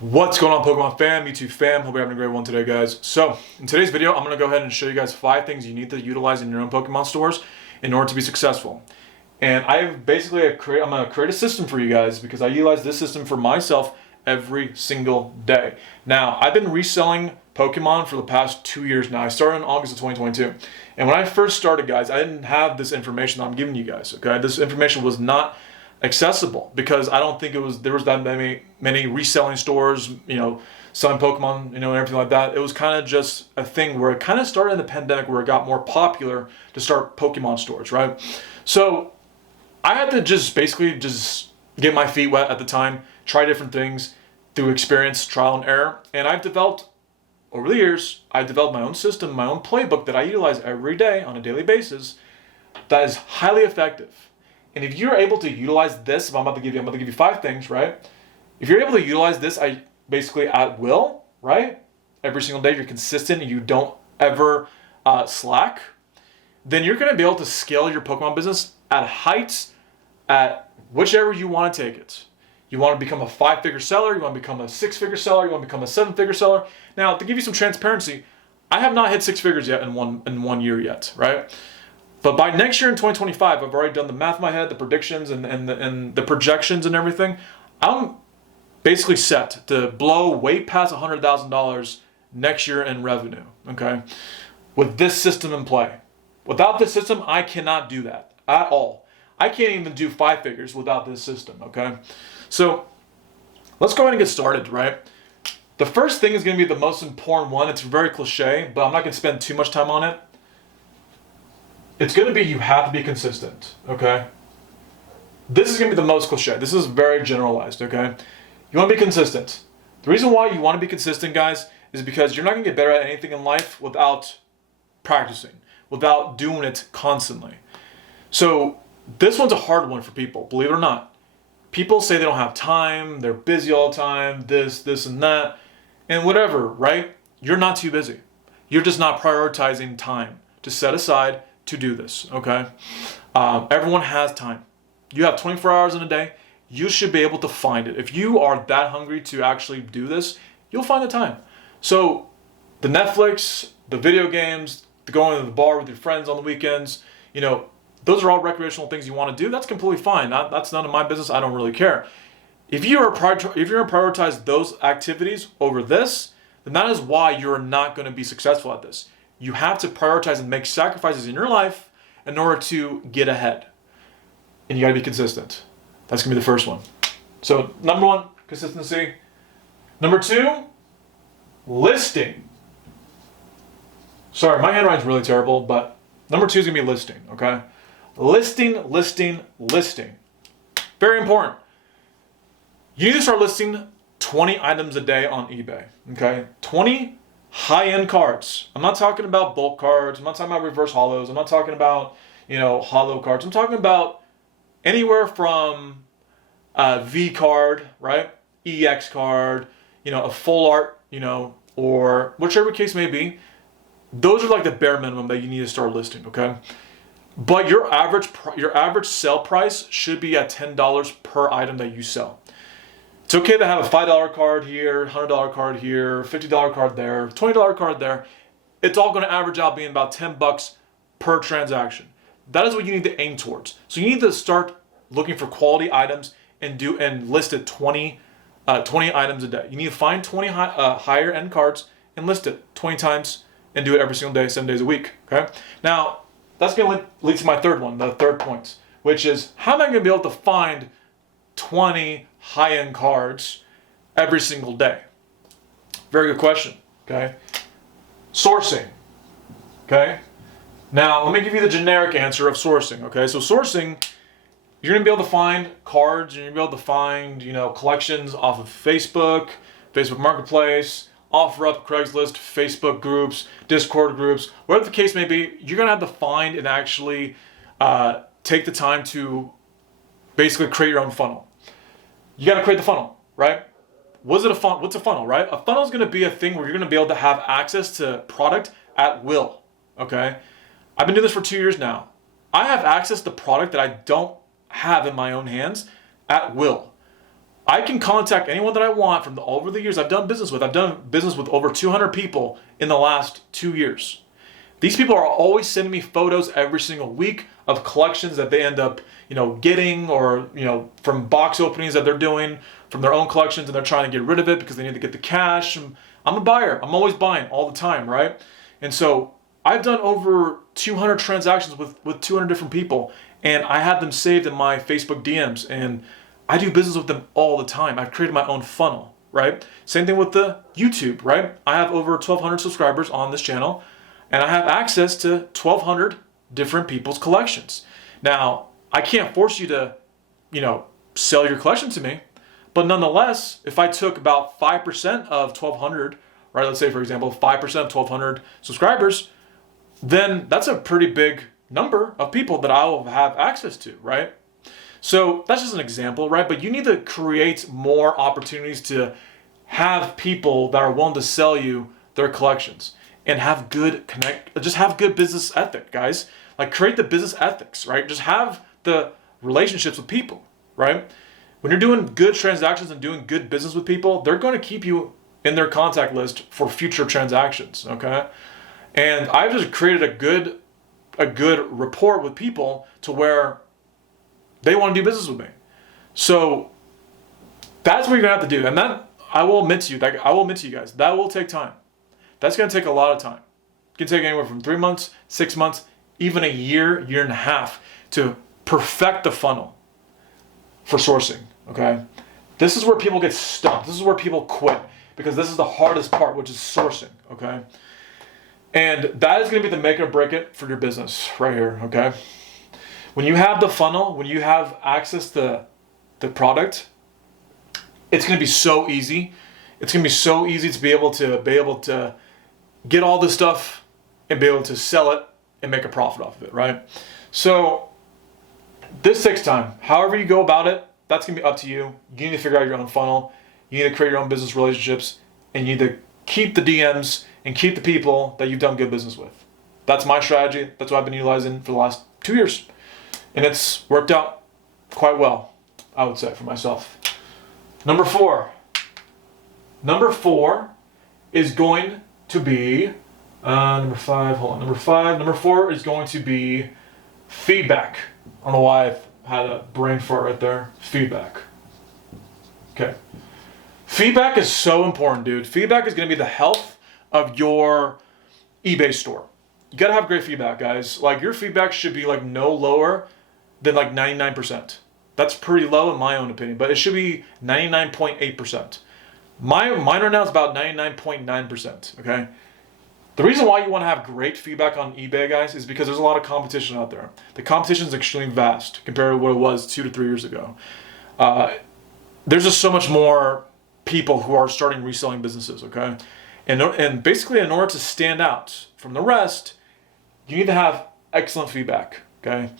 What's going on, Pokemon fam, YouTube fam? Hope you're having a great one today, guys. So, in today's video, I'm going to go ahead and show you guys 5 things you need to utilize in your own Pokemon stores in order to be successful. And I'm going to create a system for you guys because I utilize this system for myself every single day. Now, I've been reselling Pokemon for the past 2 years now. I started in August of 2022. And when I first started, guys, I didn't have this information that I'm giving you guys, okay? This information was not accessible because I don't think there was that many reselling stores, selling Pokemon, and everything like that. It was kind of just a thing where it kind of started in the pandemic where it got more popular to start Pokemon stores, right? So I had to basically get my feet wet at the time, try different things through experience, trial and error, and over the years, I've developed my own system, my own playbook that I utilize every day on a daily basis that is highly effective. And if you're able to utilize this, I'm about to give you 5 things, right? If you're able to utilize this, basically at will, right? Every single day, you're consistent and you don't ever slack, then you're going to be able to scale your Pokemon business at heights at whichever you want to take it. You want to become a 5-figure seller, you want to become a 6-figure seller, you want to become a 7-figure seller. Now, to give you some transparency, I have not hit 6 figures yet in one year yet, right? But by next year in 2025, I've already done the math in my head, the predictions and the projections and everything. I'm basically set to blow way past $100,000 next year in revenue, okay? With this system in play. Without this system, I cannot do that at all. I can't even do 5 figures without this system, okay? So let's go ahead and get started, right? The first thing is going to be the most important one. It's very cliche, but I'm not going to spend too much time on it. It's going to be you have to be consistent, okay? This is going to be the most cliche. This is very generalized, okay? You want to be consistent. The reason why you want to be consistent, guys, is because you're not going to get better at anything in life without practicing, without doing it constantly. So this one's a hard one for people, believe it or not. People say they don't have time, they're busy all the time, this, and that, and whatever, right? You're not too busy. You're just not prioritizing time to set aside to do this, okay? Everyone has time. You have 24 hours in a day. You should be able to find it. If you are that hungry to actually do this, you'll find the time. So the Netflix, the video games, the going to the bar with your friends on the weekends, those are all recreational things you want to do. That's completely fine. That's none of my business. I don't really care. If you're going to prioritize those activities over this, then that is why you're not going to be successful at this. You have to prioritize and make sacrifices in your life in order to get ahead. And you got to be consistent. That's going to be the first one. So, number 1, consistency. Number 2, listing. Sorry, my handwriting's really terrible, but number 2 is going to be listing, okay? Listing. Very important. You need to start listing 20 items a day on eBay, okay? 20 high-end cards. I'm not talking about bulk cards. I'm not talking about reverse holos. I'm not talking about, holo cards. I'm talking about anywhere from a V card, right? EX card, a full art, or whichever case may be. Those are like the bare minimum that you need to start listing, okay? But your average sale price should be at $10 per item that you sell. It's okay to have a $5 card here, $100 card here, $50 card there, $20 card there. It's all going to average out being about $10 per transaction. That is what you need to aim towards. So you need to start looking for quality items and list it 20 items a day. You need to find 20 higher end cards and list it 20 times and do it every single day, 7 days a week. Okay. Now that's going to lead to my third one, the third point, which is how am I going to be able to find 20 high-end cards every single day? Very good question, okay? Sourcing, okay? Now, let me give you the generic answer of sourcing, okay? So sourcing, you're going to be able to find cards, and you're going to be able to find, collections off of Facebook Marketplace, OfferUp, Craigslist, Facebook groups, Discord groups, whatever the case may be. You're going to have to find and actually take the time to basically create your own funnel. You got to create the funnel, right? What's a funnel, right? A funnel is going to be a thing where you're going to be able to have access to product at will, okay? I've been doing this for 2 years now. I have access to product that I don't have in my own hands at will. I can contact anyone that I want from over the years I've done business with. I've done business with over 200 people in the last 2 years. These people are always sending me photos every single week of collections that they end up, getting, or, from box openings that they're doing from their own collections, and they're trying to get rid of it because they need to get the cash. And I'm a buyer. I'm always buying all the time, right? And so I've done over 200 transactions with 200 different people, and I have them saved in my Facebook DMs, and I do business with them all the time. I've created my own funnel, right? Same thing with the YouTube, right? I have over 1,200 subscribers on this channel, and I have access to 1,200 different people's collections. Now, I can't force you to, sell your collection to me, but nonetheless, if I took about 5% of 1,200, right? Let's say, for example, 5% of 1,200 subscribers, then that's a pretty big number of people that I will have access to, right? So that's just an example, right? But you need to create more opportunities to have people that are willing to sell you their collections and have just have good business ethic, guys. Like, create the business ethics, right? Just have the relationships with people, right? When you're doing good transactions and doing good business with people, they're going to keep you in their contact list for future transactions, okay? And I've just created a good rapport with people to where they want to do business with me. So that's what you're gonna have to do. And that, I will admit to you guys, that will take time. That's gonna take a lot of time. It can take anywhere from 3 months, 6 months, even a year and a half to perfect the funnel for sourcing, okay? This is where people get stuck. This is where people quit, because this is the hardest part, which is sourcing, okay? And that is gonna be the make or break it for your business right here, okay? When you have the funnel, when you have access to the product, it's going to be so easy. It's going to be so easy to be able to get all this stuff and be able to sell it and make a profit off of it, right? So this takes time. However you go about it, that's going to be up to you. You need to figure out your own funnel. You need to create your own business relationships, and you need to keep the DMs and keep the people that you've done good business with. That's my strategy. That's what I've been utilizing for the last 2 years. And it's worked out quite well, I would say, for myself. Number four is going to be, number four is going to be feedback. I don't know why I've had a brain fart right there. Feedback. Okay. Feedback is so important, dude. Feedback is going to be the health of your eBay store. You got to have great feedback, guys. Like, your feedback should be like no lower than like 99%. That's pretty low in my own opinion, but it should be 99.8%. Mine right now is about 99.9%, okay? The reason why you want to have great feedback on eBay, guys, is because there's a lot of competition out there. The competition is extremely vast compared to what it was 2 to 3 years ago. There's just so much more people who are starting reselling businesses, okay? And basically, in order to stand out from the rest, you need to have excellent feedback, okay?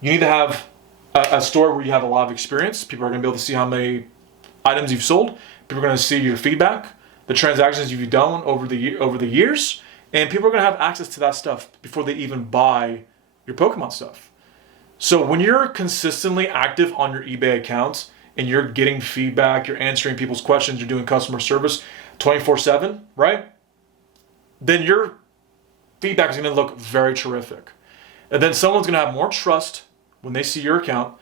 You need to have a store where you have a lot of experience. People are going to be able to see how many items you've sold. People are going to see your feedback, the transactions you've done over the years, and people are going to have access to that stuff before they even buy your Pokemon stuff. So when you're consistently active on your eBay accounts and you're getting feedback, you're answering people's questions, you're doing customer service 24/7, right? Then your feedback is going to look very terrific. And then someone's going to have more trust when they see your account.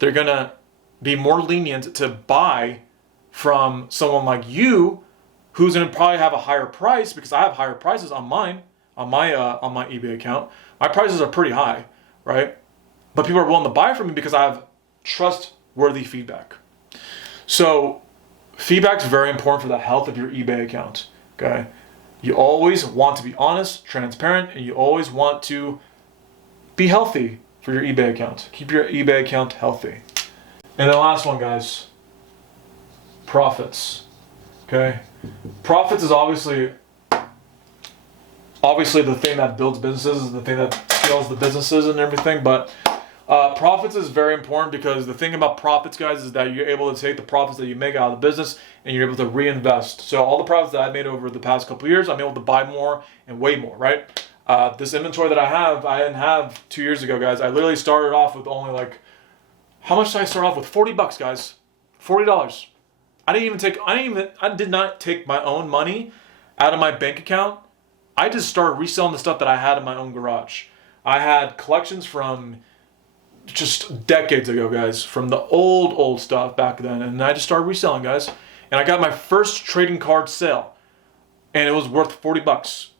They're going to be more lenient to buy from someone like you, who's going to probably have a higher price, because I have higher prices on mine, on my eBay account. My prices are pretty high, right? But people are willing to buy from me because I have trustworthy feedback. So feedback is very important for the health of your eBay account, okay? You always want to be honest, transparent, and you always want to be healthy for your eBay account. Keep your eBay account healthy. And the last one, guys, profits. Okay? Profits is obviously the thing that builds businesses, is the thing that scales the businesses and everything, but profits is very important, because the thing about profits, guys, is that you're able to take the profits that you make out of the business and you're able to reinvest. So all the profits that I made over the past couple of years, I'm able to buy more and way more, right? This inventory that I didn't have 2 years ago, guys. I literally started off with only how much did I start off with? $40, guys. $40. I did not take my own money out of my bank account. I just started reselling the stuff that I had in my own garage. I had collections from just decades ago, guys, from the old stuff back then, and I just started reselling, guys. And I got my first trading card sale, and it was worth 40 bucks.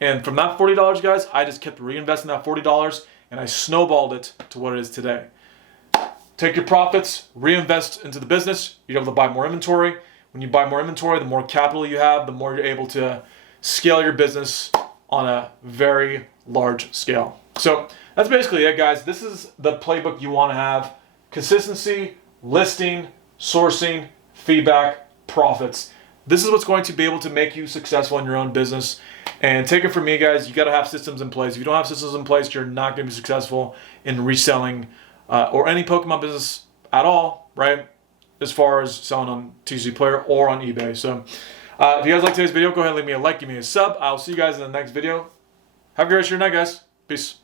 And from that $40, guys, I just kept reinvesting that $40, and I snowballed it to what it is today. Take your profits, reinvest into the business. You're able to buy more inventory. When you buy more inventory, the more capital you have, the more you're able to scale your business on a very large scale. So that's basically it, guys. This is the playbook you want to have. Consistency, listing, sourcing, feedback, profits. This is what's going to be able to make you successful in your own business. And take it from me, guys, you got to have systems in place. If you don't have systems in place, you're not going to be successful in reselling or any Pokemon business at all, right? As far as selling on TCG Player or on eBay. So if you guys like today's video, go ahead and leave me a like, give me a sub. I'll see you guys in the next video. Have a great rest of your night, guys. Peace.